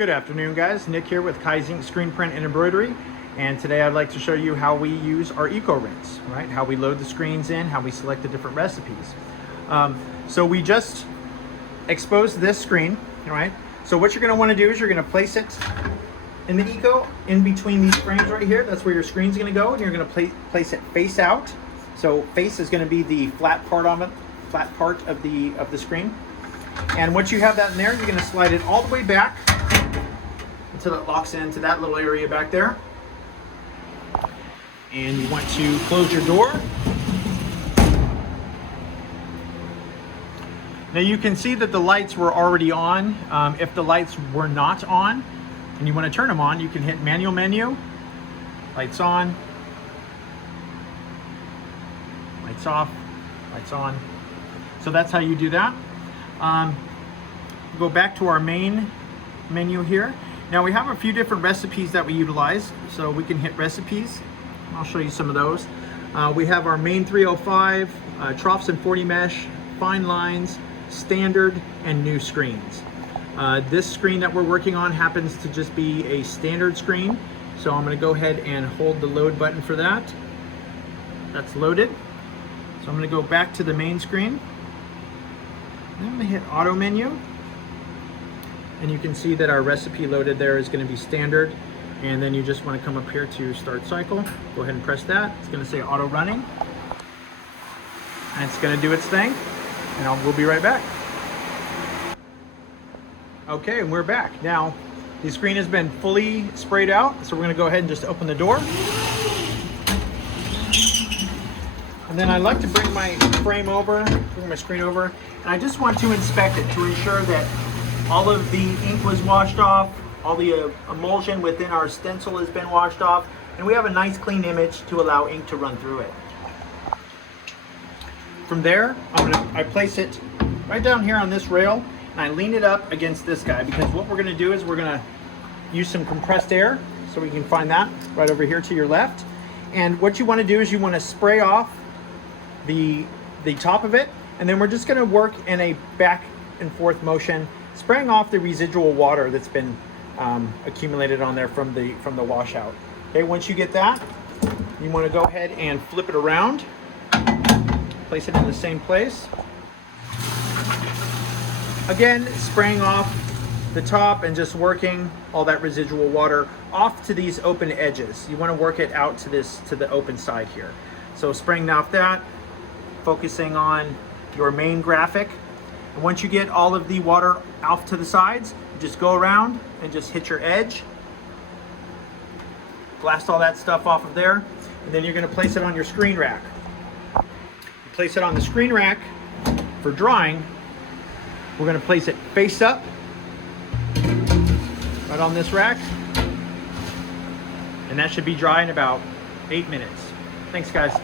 Good afternoon, guys. Nick here with Kaizink Screen Print and Embroidery, and today I'd like to show you how we use our eco rinse, right? How we load the screens in, how we select the different recipes. So we just exposed this screen, right? So what you're going to want to do is you're going to place it in the eco in between these frames right here. That's where your screen's going to go, and you're going to place it face out. So face is going to be the flat part on it, flat part of the screen. And once you have that in there, you're going to slide it all the way back until it locks into that little area back there. And you want to close your door. Now you can see that the lights were already on. If the lights were not on and you want to turn them on, you can hit manual menu, lights on, lights off, lights on. So that's how you do that. Go back to our main menu here. Now we have a few different recipes that we utilize, so we can hit recipes. I'll show you some of those. We have our main 305, troughs and 40 mesh, fine lines, standard, and new screens. This screen that we're working on happens to just be a standard screen, so I'm going to go ahead and hold the load button for that. That's loaded. So I'm going to go back to the main screen. I'm going to hit auto menu. And you can see that our recipe loaded there is going to be standard. And then you just want to come up here to start cycle. Go ahead and press that. It's going to say auto running. And it's going to do its thing. And we'll be right back. Okay, and we're back. Now, the screen has been fully sprayed out. So we're going to go ahead and just open the door. And then I like to bring my frame over, bring my screen over. And I just want to inspect it to ensure that all of the ink was washed off, all the emulsion within our stencil has been washed off, and we have a nice clean image to allow ink to run through it. From there, I place it right down here on this rail, and I lean it up against this guy, because what we're gonna do is we're gonna use some compressed air, so we can find that right over here to your left. And what you wanna do is you wanna spray off the top of it, and then we're just gonna work in a back and forth motion, spraying off the residual water that's been accumulated on there from the washout. Okay, once you get that, you want to go ahead and flip it around, place it in the same place. Again, spraying off the top and just working all that residual water off to these open edges. You want to work it out to the open side here. So spraying off that, focusing on your main graphic. And once you get all of the water off to the sides, you just go around and just hit your edge. Blast all that stuff off of there. And then you're going to place it on your screen rack. You place it on the screen rack for drying. We're going to place it face up, right on this rack. And that should be dry in about 8 minutes. Thanks, guys.